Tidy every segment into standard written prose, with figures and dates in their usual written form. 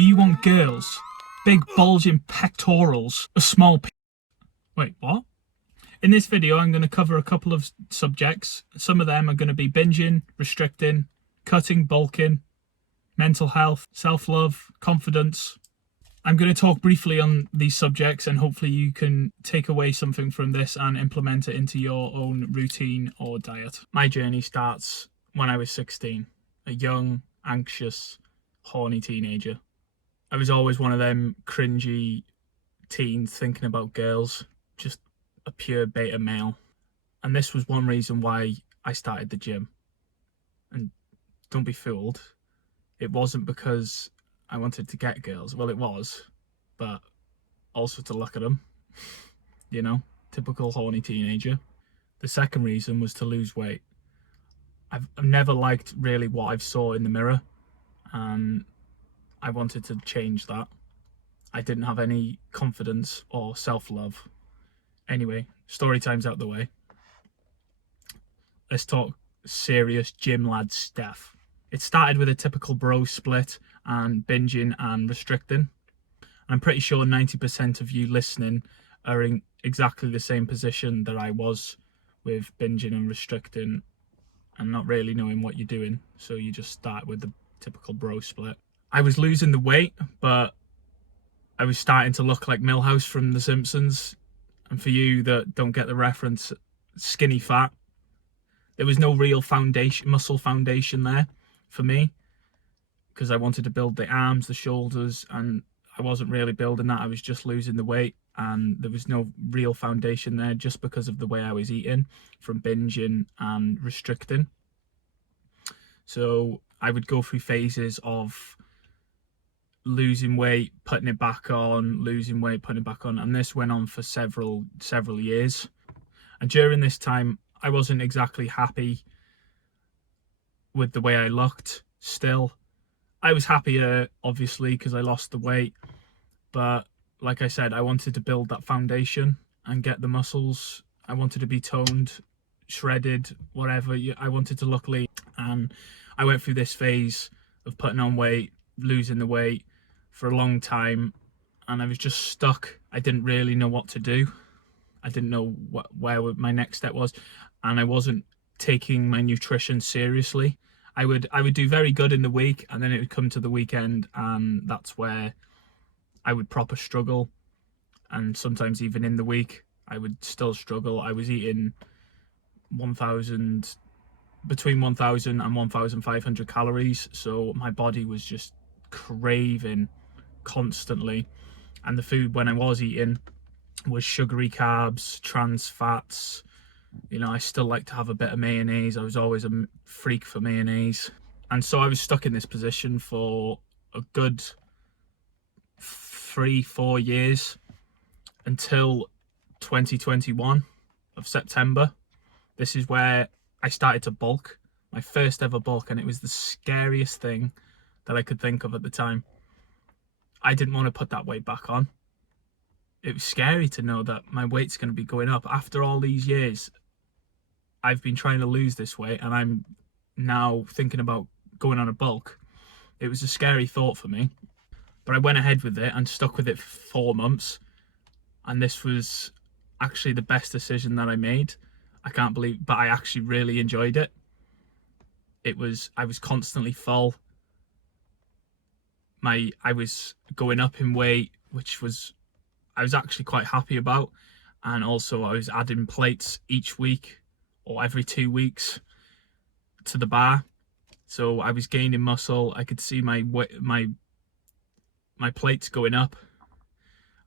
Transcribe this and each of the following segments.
Do you want girls? Big bulging pectorals, a small Wait, what? In this video, I'm going to cover a couple of subjects. Some of them are going to be binging, restricting, cutting, bulking, mental health, self-love, confidence. I'm going to talk briefly on these subjects and hopefully you can take away something from this and implement it into your own routine or diet. My journey starts when I was 16, a young, anxious, horny teenager. I was always one of them cringy teens thinking about girls, just a pure beta male. And this was one reason why I started the gym. And don't be fooled, it wasn't because I wanted to get girls. Well, it was, but also to look at them, you know, typical horny teenager. The second reason was to lose weight. I've never liked really what I've saw in the mirror, and I wanted to change that. I didn't have any confidence or self-love. Anyway, story time's out the way. Let's talk serious gym lad stuff. It started with a typical bro split and binging and restricting. I'm pretty sure 90% of you listening are in exactly the same position that I was with binging and restricting and not really knowing what you're doing. So you just start with the typical bro split. I was losing the weight, but I was starting to look like Milhouse from The Simpsons. And for you that don't get the reference, skinny fat. There was no real foundation, muscle foundation there for me, because I wanted to build the arms, the shoulders, and I wasn't really building that. I was just losing the weight, and there was no real foundation there just because of the way I was eating from binging and restricting. So I would go through phases of losing weight, putting it back on, losing weight, putting it back on, and this went on for several years. And during this time, I wasn't exactly happy with the way I looked. Still, I was happier, obviously, because I lost the weight, but like I said, I wanted to build that foundation and get the muscles. I wanted to be toned, shredded, whatever. I wanted to look lean, and I went through this phase of putting on weight, losing the weight for a long time, and I was just stuck. I didn't really know what to do. I didn't know where my next step was, and I wasn't taking my nutrition seriously. I would do very good in the week, and then it would come to the weekend, and that's where I would proper struggle. And sometimes even in the week I would still struggle. I was eating between 1,000 and 1,500 calories, so my body was just craving constantly. And the food when I was eating was sugary carbs, trans fats. You know, I still like to have a bit of mayonnaise. I was always a freak for mayonnaise. And so I was stuck in this position for a good 3-4 years until 2021 of September. This is where I started to bulk, my first ever bulk, and it was the scariest thing that I could think of at the time. I didn't want to put that weight back on. It was scary to know that my weight's going to be going up. After all these years, I've been trying to lose this weight, and I'm now thinking about going on a bulk. It was a scary thought for me, but I went ahead with it and stuck with it for 4 months. And this was actually the best decision that I made. I can't believe, but I actually really enjoyed it. I was constantly full. I was going up in weight, which I was actually quite happy about. And also I was adding plates each week or every 2 weeks to the bar. So I was gaining muscle. I could see my plates going up,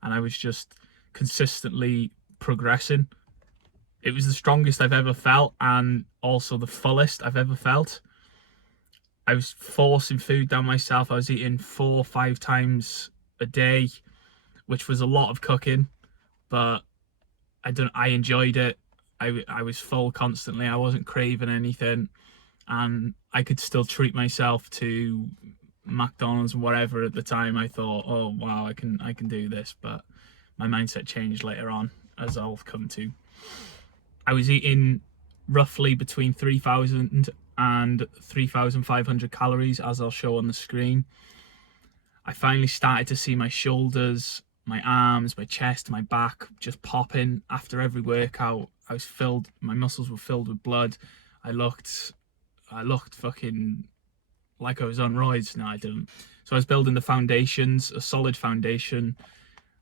and I was just consistently progressing. It was the strongest I've ever felt, and also the fullest I've ever felt. I was forcing food down myself. I was eating 4 or 5 times a day, which was a lot of cooking, but I enjoyed it. I was full constantly. I wasn't craving anything, and I could still treat myself to McDonald's and whatever. At the time I thought, oh wow, I can do this, but my mindset changed later on, as I'll come to. I was eating roughly between 3,000 and 3,500 calories, as I'll show on the screen. I finally started to see my shoulders, my arms, my chest, my back just popping after every workout. My muscles were filled with blood. I looked fucking like I was on roids. No, I didn't. So I was building the foundations, a solid foundation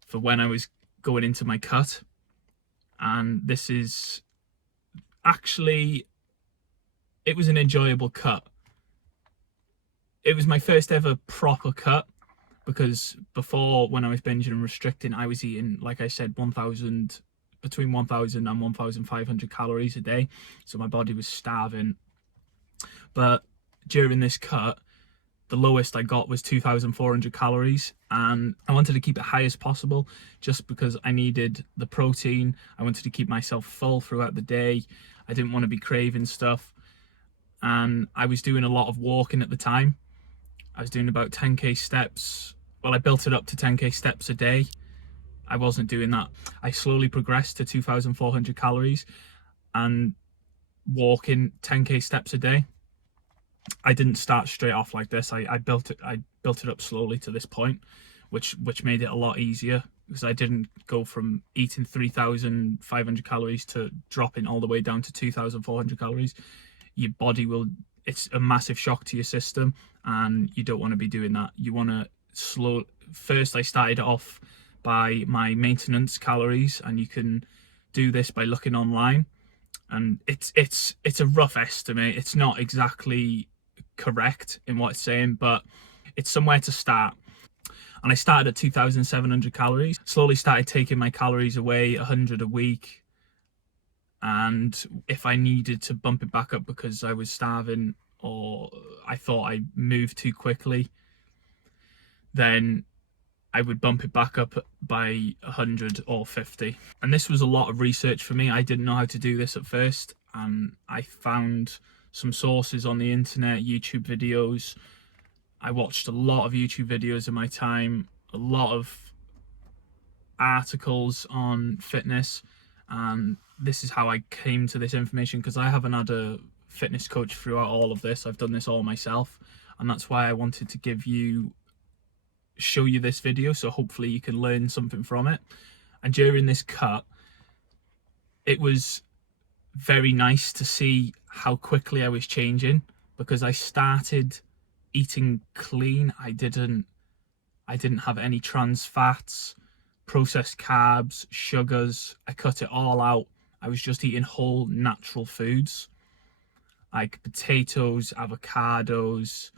for when I was going into my cut. And this is actually, it was an enjoyable cut. It was my first ever proper cut, because before, when I was binging and restricting, I was eating, like I said, between 1,000 and 1,500 calories a day. So my body was starving. But during this cut, the lowest I got was 2,400 calories, and I wanted to keep it high as possible just because I needed the protein. I wanted to keep myself full throughout the day. I didn't want to be craving stuff, and I was doing a lot of walking at the time. I was doing about 10k steps. Well, I built it up to 10k steps a day. I wasn't doing that. I slowly progressed to 2,400 calories and walking 10k steps a day. I didn't start straight off like this. I built it up slowly to this point, which made it a lot easier, because I didn't go from eating 3,500 calories to dropping all the way down to 2,400 calories. Your body will, it's a massive shock to your system, and you don't want to be doing that. You want to slow. First, I started off by my maintenance calories, and you can do this by looking online. And it's a rough estimate. It's not exactly correct in what it's saying, but it's somewhere to start. And I started at 2,700 calories. Slowly started taking my calories away, 100 a week. And if I needed to bump it back up because I was starving or I thought I moved too quickly, then I would bump it back up by 100 or 50. And this was a lot of research for me. I didn't know how to do this at first, and I found some sources on the internet, YouTube videos. I watched a lot of YouTube videos in my time, a lot of articles on fitness, and this is how I came to this information, because I haven't had a fitness coach throughout all of this. I've done this all myself, and that's why I wanted to show you this video, so hopefully you can learn something from it. And during this cut, it was very nice to see how quickly I was changing, because I started eating clean. I didn't have any trans fats, processed carbs, sugars. I cut it all out. I was just eating whole natural foods like potatoes, avocados,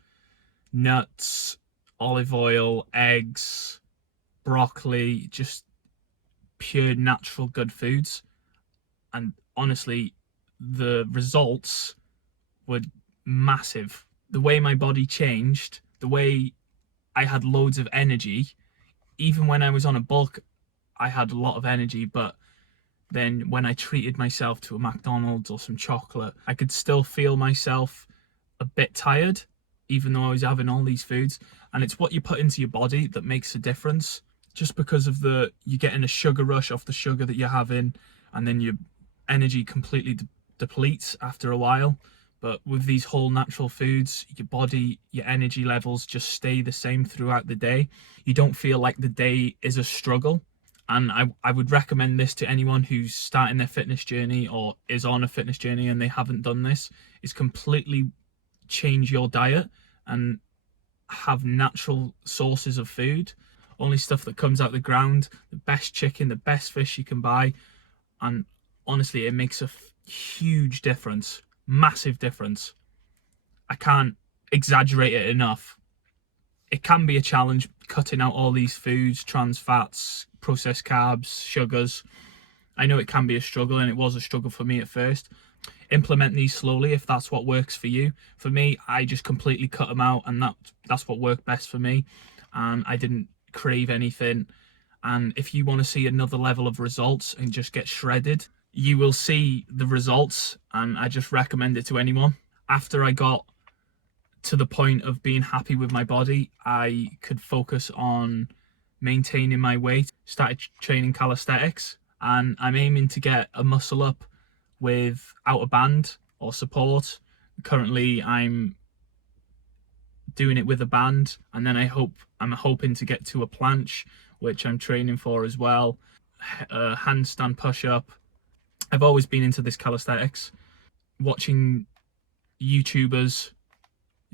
nuts, olive oil, eggs, broccoli, just pure natural good foods. And honestly, the results were massive. The way my body changed, the way I had loads of energy. Even when I was on a bulk, I had a lot of energy, but then when I treated myself to a McDonald's or some chocolate, I could still feel myself a bit tired, even though I was having all these foods. And it's what you put into your body that makes a difference. Just because of you're getting a sugar rush off the sugar that you're having, and then your energy completely depletes after a while. But with these whole natural foods, your body, your energy levels just stay the same throughout the day. You don't feel like the day is a struggle. And I would recommend this to anyone who's starting their fitness journey or is on a fitness journey and they haven't done this, is completely change your diet and have natural sources of food. Only stuff that comes out the ground, the best chicken, the best fish you can buy. And honestly, it makes a huge difference. Massive difference. I can't exaggerate it enough. It can be a challenge cutting out all these foods, trans fats, processed carbs, sugars. I know it can be a struggle, and it was a struggle for me at first. Implement these slowly if that's what works for you. For me, I just completely cut them out, and that's what worked best for me. And I didn't crave anything. And if you want to see another level of results and just get shredded, you will see the results, and I just recommend it to anyone. After I got to the point of being happy with my body, I could focus on maintaining my weight, started training calisthenics, and I'm aiming to get a muscle up without a band or support. Currently, I'm doing it with a band, and then I'm hoping to get to a planche, which I'm training for as well. Handstand push-up. I've always been into this calisthenics. Watching YouTubers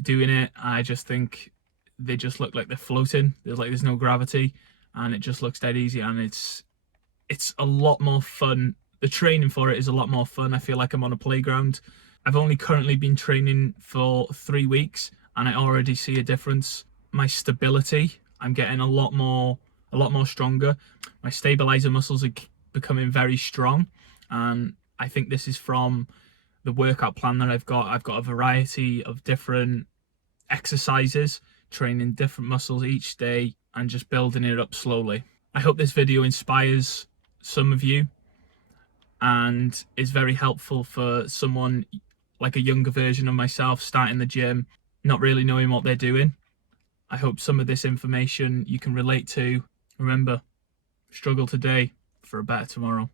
doing it, I just think they just look like they're floating. There's no gravity, and it just looks dead easy, and it's a lot more fun. The training for it is a lot more fun. I feel like I'm on a playground. I've only currently been training for 3 weeks, and I already see a difference. My stability, I'm getting a lot more stronger. My stabilizer muscles are becoming very strong, and I think this is from the workout plan that I've got. I've got a variety of different exercises, training different muscles each day and just building it up slowly. I hope this video inspires some of you and is very helpful for someone like a younger version of myself starting the gym, not really knowing what they're doing. I hope some of this information you can relate to. Remember, struggle today for a better tomorrow.